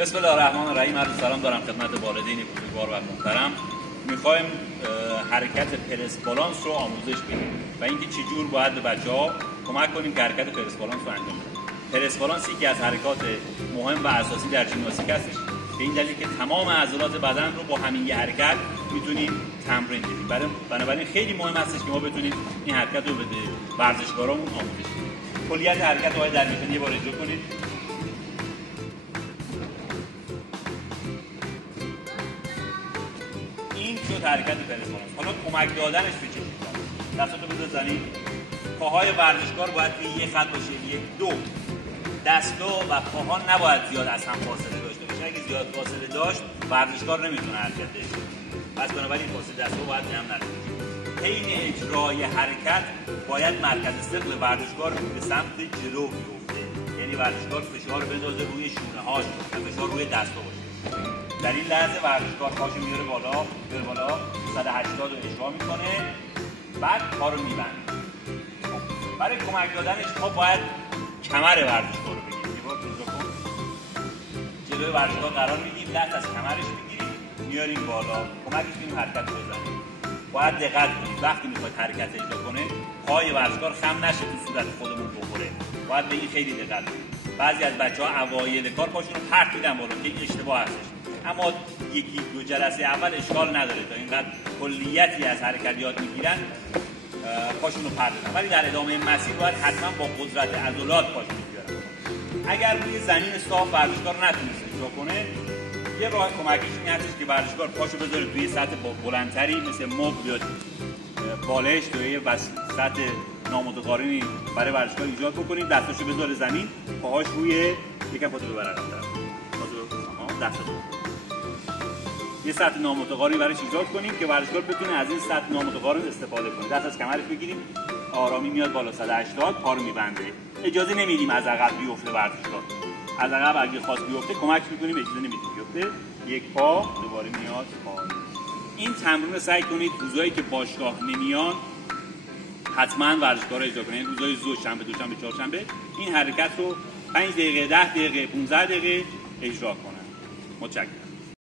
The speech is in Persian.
بسم الله الرحمن الرحیم. عرض سلام دارم خدمت والدین بزرگوار و محترم. میخوایم حرکت پرس بالانس رو آموزش بدیم و اینکه چجور باید به بچه‌ها کمک کنیم که حرکت پرس بالانس رو انجام بدن. پرس بالانس یکی از حرکات مهم و اساسی در ژیمناستیک هستش، به این دلیل که تمام عضلات بدن رو با همین یه حرکت میتونیم تمرین بدیم. بنابراین خیلی مهم هستش که ما بتونیم این حرکت رو به ورزشکارامون آموزش بدیم. کلیت حرکت رو در میتونید یه بار اجرا کنید. این شد حرکت پرس بالانس. حالا کمک دادنش به چه شکلی؟ دستاتو بذار زمین. پاهای ورزشکار باید توی یه خط باشه، 1 2. دستا و پاها نباید زیاد از هم فاصله داشته باشه. اگه زیاد فاصله داشت ورزشکار نمیتونه حرکت بده. پس بنابراین فاصله دستا باید هم نداشته. حین اجرای حرکت باید مرکز ثقل ورزشکار به سمت جلو بیفته. یعنی ورزشکار فشار بندازه روی شونه‌هاش و فشار روی دستا باشه. در این لحظه ورزشکار پاشو میاره بالا، 180 رو اجرا میکنه، بعد پا رو میبنده. برای کمک دادنش ما باید کمر ورزشکار رو بگیریم. یه بار اجرا کن. جلوی ورزشکار قرار میدیم، دست از کمرش میگیریم، میاریم بالا، کمکش کنیم حرکت رو بزنیم. باید دقت کنید وقتی میخواید حرکت اجرا کنه پای ورزشکار خم نشه تو صورت خودمون بخوره. باید به این خیلی دقت کنید. بعضی از بچه‌ها اوایل کار پاشون رو پرت میدن بالا که این اشتباه هستش. اما 1-2 جلسه اول اشکال نداره تا اینقدر کلیتی از حرکت یاد میگیرن پاشون رو پرت بدن، ولی در ادامه مسیر باید حتما با قدرت عضلات پاشون رو بیارن. اگر روی زمین صاف ورزشکار نتونسته اجرا کنه، یه راه کمکیش این هستش که ورزشکار پاشو بذاره توی سطح بلندتری مثل مبل یا بالش، توی سطح نامتقارنی برای ورزشکار ایجاد بکنید. دستاشو بذاره زمین، پاهاش روی یکم پاتو ببره یه سطح نامتقارنی براش ایجاد کنیم که ورزشکار بتونه از این سطح نامتقارن استفاده کنه. دست از کمرش بگیریم، آرامی میاد بالا 180، پا رو میبنده. اجازه نمیدیم از عقب بیفته ورزشکار. از عقب اگه خواست بیفته کمک میکنیم، اجازه نمیدیم بیفته. یک پا دوباره میاد پا. این تمرین رو سعی کنید روزایی که باشگاه نمیان حتما ورزشکار اجرا کنید. روزای شنبه، دوشنبه، چهارشنبه این حرکت رو 5 دقیقه، 10 دقیقه، 15 دقیقه اجرا کنن. متشکرم.